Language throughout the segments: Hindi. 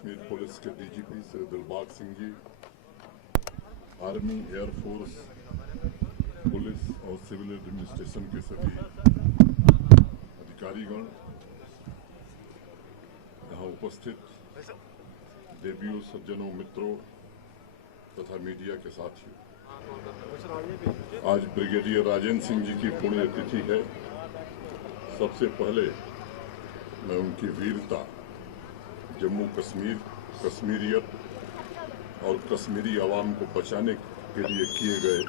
कश्मीर पुलिस के DGP Shri Dilbag Singh ji, army, air force, police और सिविल एडमिनिस्ट्रेशन के सभी अधिकारीगण, यहाँ उपस्थित देवियों, सज्जनों, मित्रों तथा मीडिया के साथियों, आज ब्रिगेडियर राजेंद्र सिंह जी की पुण्यतिथि है। सबसे पहले मैं उनकी वीरता, जम्मू कश्मीर, कश्मीरियत और कश्मीरी आवाम को बचाने के लिए किए गए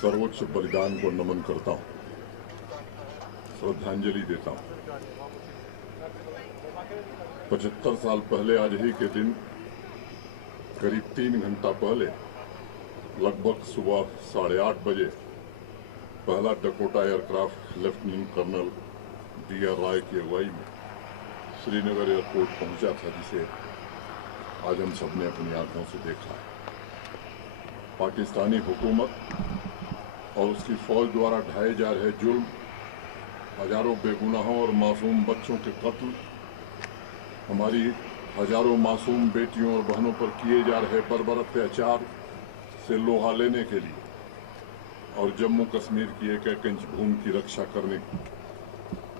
सर्वोच्च बलिदान को नमन करता हूं, श्रद्धांजलि देता हूं। 75 साल पहले आज ही के दिन, करीब 3 घंटा पहले, लगभग सुबह 8:30 बजे पहला Dakota aircraft lieutenant colonel DR Rai की अगुवाई में श्रीनगर एयरपोर्ट पहुंचा था, जिसे आज हम सब ने अपनी आंखों से देखा है। पाकिस्तानी हुकूमत और उसकी फौज द्वारा ढाए जा रहे जुल्म, हजारों बेगुनाहों और मासूम बच्चों के कत्ल, हमारी हजारों मासूम बेटियों और बहनों पर किए जा रहे बर्बर अत्याचार से लोहा लेने के लिए और जम्मू कश्मीर की एक एक इंच भूमि की रक्षा करने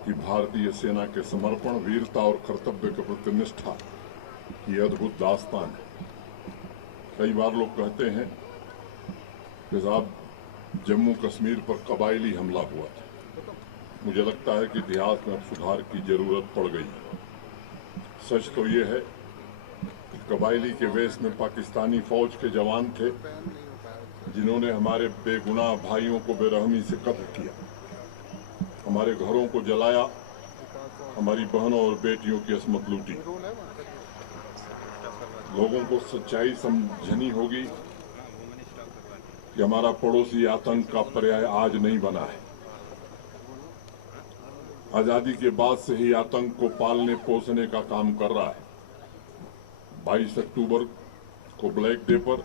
की भारतीय सेना के समर्पण, वीरता और कर्तव्य के प्रति निष्ठा की अद्भुत दास्तान है। कई बार लोग कहते हैं कि साहब, जम्मू कश्मीर पर कबायली हमला हुआ था। मुझे लगता है कि इतिहास में अब सुधार की जरूरत पड़ गई है। सच तो ये है कि कबायली के वेश में पाकिस्तानी फौज के जवान थे, जिन्होंने हमारे बेगुनाह भाइयों को बेरहमी से कत्ल किया, हमारे घरों को जलाया, हमारी बहनों और बेटियों की अस्मत लूटी। लोगों को सच्चाई समझनी होगी कि हमारा पड़ोसी आतंक का पर्याय आज नहीं बना है। आजादी के बाद से ही आतंक को पालने पोसने का काम कर रहा है। 22 अक्टूबर को ब्लैक डे पर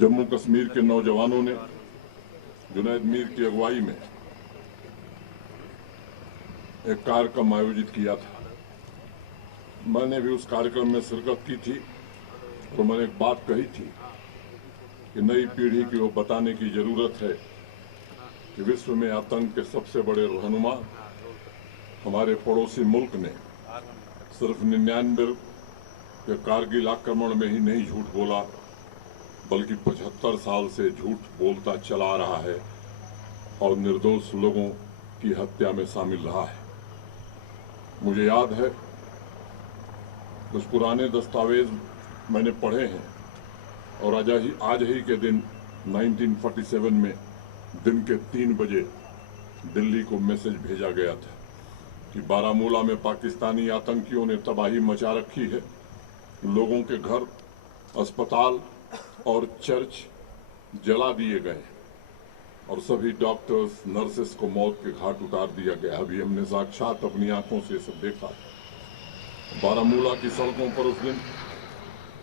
जम्मू कश्मीर के नौजवानों ने जुनैद मीर की अगुवाई में एक कार्यक्रम आयोजित किया था। मैंने भी उस कार्यक्रम में शिरकत की थी और मैंने एक बात कही थी कि नई पीढ़ी को बताने की जरूरत है कि विश्व में आतंक के सबसे बड़े रहनुमा हमारे पड़ोसी मुल्क ने सिर्फ 99 के कारगिल आक्रमण में ही नहीं झूठ बोला, बल्कि 75 साल से झूठ बोलता चला रहा है और निर्दोष लोगों की हत्या में शामिल रहा है। मुझे याद है, कुछ पुराने दस्तावेज मैंने पढ़े हैं और आज ही के दिन 1947 में दिन के 3 बजे दिल्ली को मैसेज भेजा गया था कि बारामूला में पाकिस्तानी आतंकियों ने तबाही मचा रखी है। लोगों के घर, अस्पताल और चर्च जला दिए गए और सभी डॉक्टर्स, नर्सेस को मौत के घाट उतार दिया गया। अभी हमने साक्षात अपनी आंखों से सब देखा। बारामूला की सड़कों पर उस दिन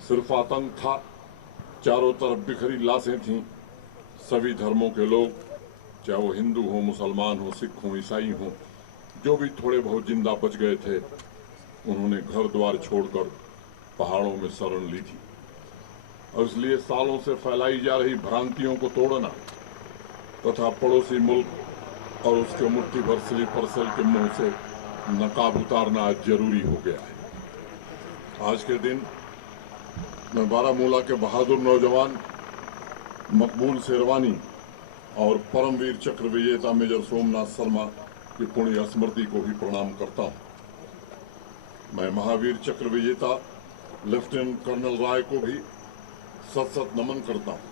सिर्फ आतंक था, चारों तरफ बिखरी लाशें थीं। सभी धर्मों के लोग, चाहे वो हिंदू हो, मुसलमान हो, सिख हो, ईसाई हो, जो भी थोड़े बहुत जिंदा बच गए थे, उन्होंने घर द्वार छोड़कर पहाड़ों में शरण ली थी। और इसलिए सालों से फैलाई जा रही भ्रांतियों को तोड़ना तथा पड़ोसी मुल्क और उसके मुट्ठी भर स्लीपर सेल के मुंह से नकाब उतारना आज जरूरी हो गया है। आज के दिन मैं बारामूला के बहादुर नौजवान मकबूल शेरवानी और परमवीर चक्र विजेता मेजर सोमनाथ शर्मा की पुण्य स्मृति को भी प्रणाम करता हूं। मैं महावीर चक्र विजेता लेफ्टिनेंट कर्नल राय को भी सत नमन करता हूं।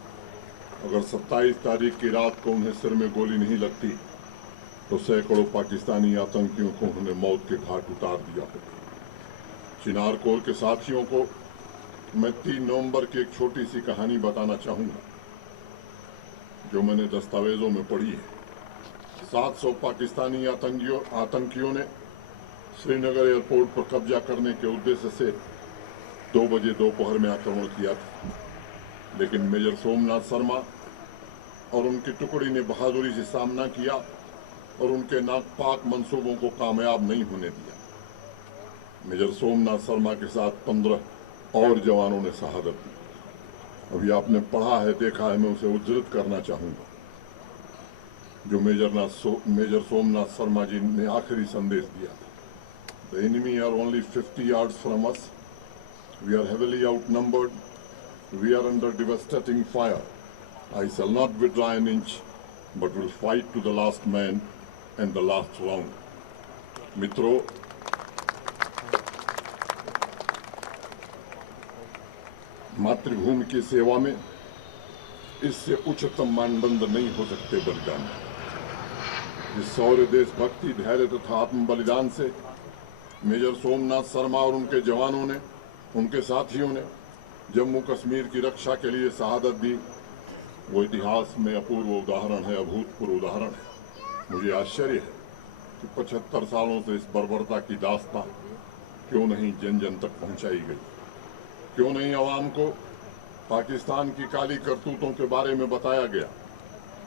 अगर 27 तारीख की रात को उन्हें सिर में गोली नहीं लगती तो सैकड़ों पाकिस्तानी आतंकियों को उन्होंने मौत के घाट उतार दिया होता। चिनार कोर के साथियों को मैं 3 नवंबर की एक छोटी सी कहानी बताना चाहूंगा, जो मैंने दस्तावेजों में पढ़ी है। 700 पाकिस्तानी आतंकियों ने श्रीनगर एयरपोर्ट पर कब्जा करने के उद्देश्य से 2 बजे दोपहर में आक्रमण किया था, लेकिन मेजर सोमनाथ शर्मा और उनकी टुकड़ी ने बहादुरी से सामना किया और उनके नापाक मंसूबों को कामयाब नहीं होने दिया। मेजर सोमनाथ शर्मा के साथ 15 और जवानों ने शहादत दी। अभी आपने पढ़ा है, देखा है, मैं उसे उद्धृत करना चाहूंगा जो मेजर सोमनाथ शर्मा जी ने आखिरी संदेश दिया था। The enemy are only 50 yards from us, we are heavily outnumbered, we are under devastating fire, I shall not withdraw an inch but will fight to the last man and the last round. मित्रों, मातृभूमि की सेवा में इससे उच्चतम मानदंड नहीं हो सकते बलिदान। इस शौर्य, देशभक्ति, धैर्य तथा आत्म बलिदान से मेजर सोमनाथ शर्मा और उनके जवानों ने, उनके साथियों ने जम्मू कश्मीर की रक्षा के लिए शहादत दी। वो इतिहास में अपूर्व उदाहरण है, अभूतपूर्व उदाहरण है। मुझे आश्चर्य है कि 75 सालों से इस बर्बरता की दास्तां क्यों नहीं जन जन तक पहुंचाई गई, क्यों नहीं आवाम को पाकिस्तान की काली करतूतों के बारे में बताया गया,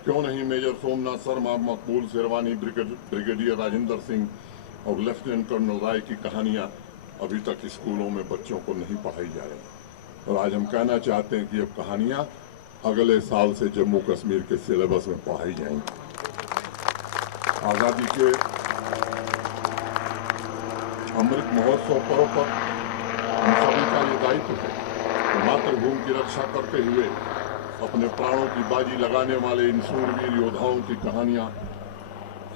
क्यों नहीं मेजर सोमनाथ शर्मा, मकबूल शेरवानी, ब्रिगेडियर राजेंद्र सिंह और लेफ्टिनेंट कर्नल राय की कहानियां अभी तक स्कूलों में बच्चों को नहीं पढ़ाई जा रही। और आज हम कहना चाहते हैं कि अब कहानियां अगले साल से जम्मू कश्मीर के सिलेबस में पढ़ाई जाएंगी। आजादी के अमृत महोत्सव पर्व पर हम सभी का ये दायित्व है कि मातृभूमि की रक्षा करते हुए अपने प्राणों की बाजी लगाने वाले इन शूरवीर योद्धाओं की कहानियां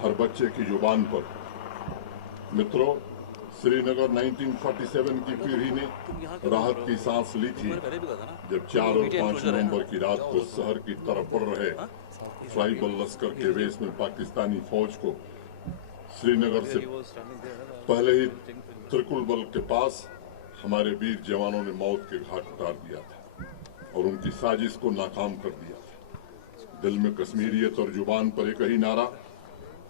हर बच्चे की जुबान पर। मित्रों, श्रीनगर 1947 की पीढ़ी ने राहत की सांस ली थी जब 4 और 5 नवंबर की रात को शहर की तरफ बढ़ रहे ट्राइबल लश्कर के वेश में पाकिस्तानी फौज को श्रीनगर से पहले ही त्रिकुल बल के पास हमारे वीर जवानों ने मौत के घाट उतार दिया था और उनकी साजिश को नाकाम कर दिया था। दिल में कश्मीरियत और जुबान पर एक ही नारा,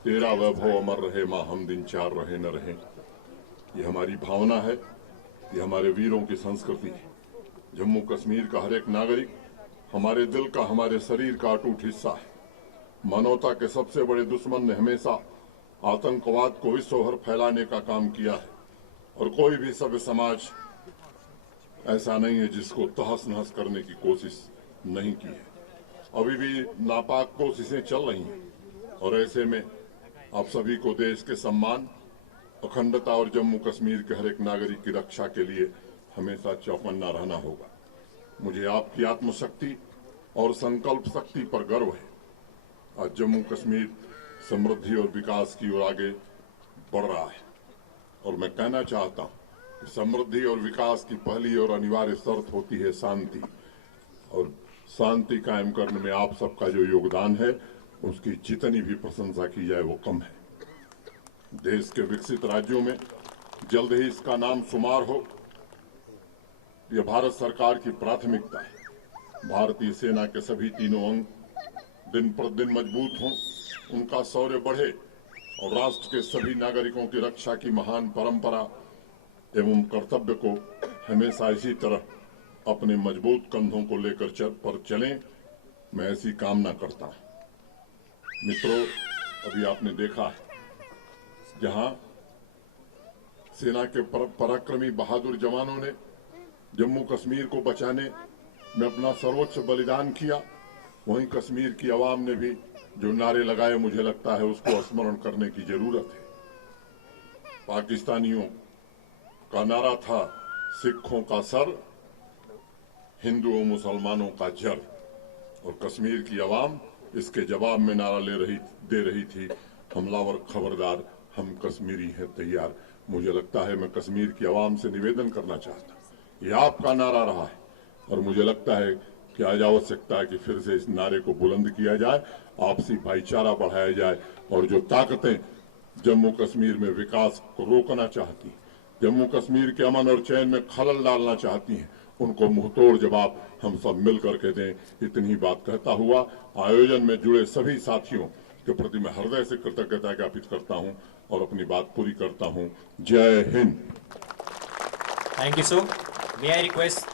तेरा वैभव अमर रहे माँ हम दिन चार रहे न रहे। ये हमारी भावना है, ये हमारे वीरों की संस्कृति है। जम्मू कश्मीर का हर एक नागरिक हमारे दिल का, हमारे शरीर का अटूट हिस्सा है। मानवता के सबसे बड़े दुश्मन ने हमेशा आतंकवाद को विश्व भर फैलाने का काम किया है और कोई भी सभ्य समाज ऐसा नहीं है जिसको तहस नहस करने की कोशिश नहीं की है। अभी भी नापाक कोशिशें चल रही हैं और ऐसे में आप सभी को देश के सम्मान, अखंडता और जम्मू कश्मीर के हर एक नागरिक की रक्षा के लिए हमेशा चौकन्ना रहना होगा। मुझे आपकी आत्मशक्ति और संकल्प शक्ति पर गर्व है। आज जम्मू कश्मीर समृद्धि और विकास की ओर आगे बढ़ रहा है और मैं कहना चाहता हूं कि समृद्धि और विकास की पहली और अनिवार्य शर्त होती है शांति, और शांति कायम करने में आप सबका जो योगदान है उसकी जितनी भी प्रशंसा की जाए वो कम है। देश के विकसित राज्यों में जल्द ही इसका नाम शुमार हो, यह भारत सरकार की प्राथमिकता है। भारतीय सेना के सभी तीनों अंग दिन प्रतिदिन मजबूत हों, उनका शौर्य बढ़े और राष्ट्र के सभी नागरिकों की रक्षा की महान परंपरा एवं कर्तव्य को हमेशा इसी तरह अपने मजबूत कंधों को लेकर चलें, मैं ऐसी कामना करता हूं। मित्रों, अभी आपने देखा है जहां सेना के पराक्रमी बहादुर जवानों ने जम्मू कश्मीर को बचाने में अपना सर्वोच्च बलिदान किया, वहीं कश्मीर की आवाम ने भी जो नारे लगाए, मुझे लगता है उसको स्मरण करने की जरूरत है। पाकिस्तानियों का नारा था सिखों का सर, हिंदुओं मुसलमानों का जर, और कश्मीर की आवाम इसके जवाब में नारा दे रही थी, हमलावर खबरदार, हम कश्मीरी हैं तैयार। मुझे लगता है मैं कश्मीर की आवाम से निवेदन करना चाहता हूं, यह आपका नारा रहा है और मुझे लगता है कि आज आवश्यकता है कि फिर से इस नारे को बुलंद किया जाए, आपसी भाईचारा बढ़ाया जाए और जो ताकतें जम्मू कश्मीर में विकास को रोकना चाहती, जम्मू कश्मीर के अमन और चैन में खलल डालना चाहती हैं, उनको मुंहतोड़ जवाब हम सब मिल करके दें। इतनी बात कहता हुआ आयोजन में जुड़े सभी साथियों के प्रति मैं हृदय से कृतज्ञता ज्ञापित करता हूं और अपनी बात पूरी करता हूं। जय Hind. Thank you, sir. May I request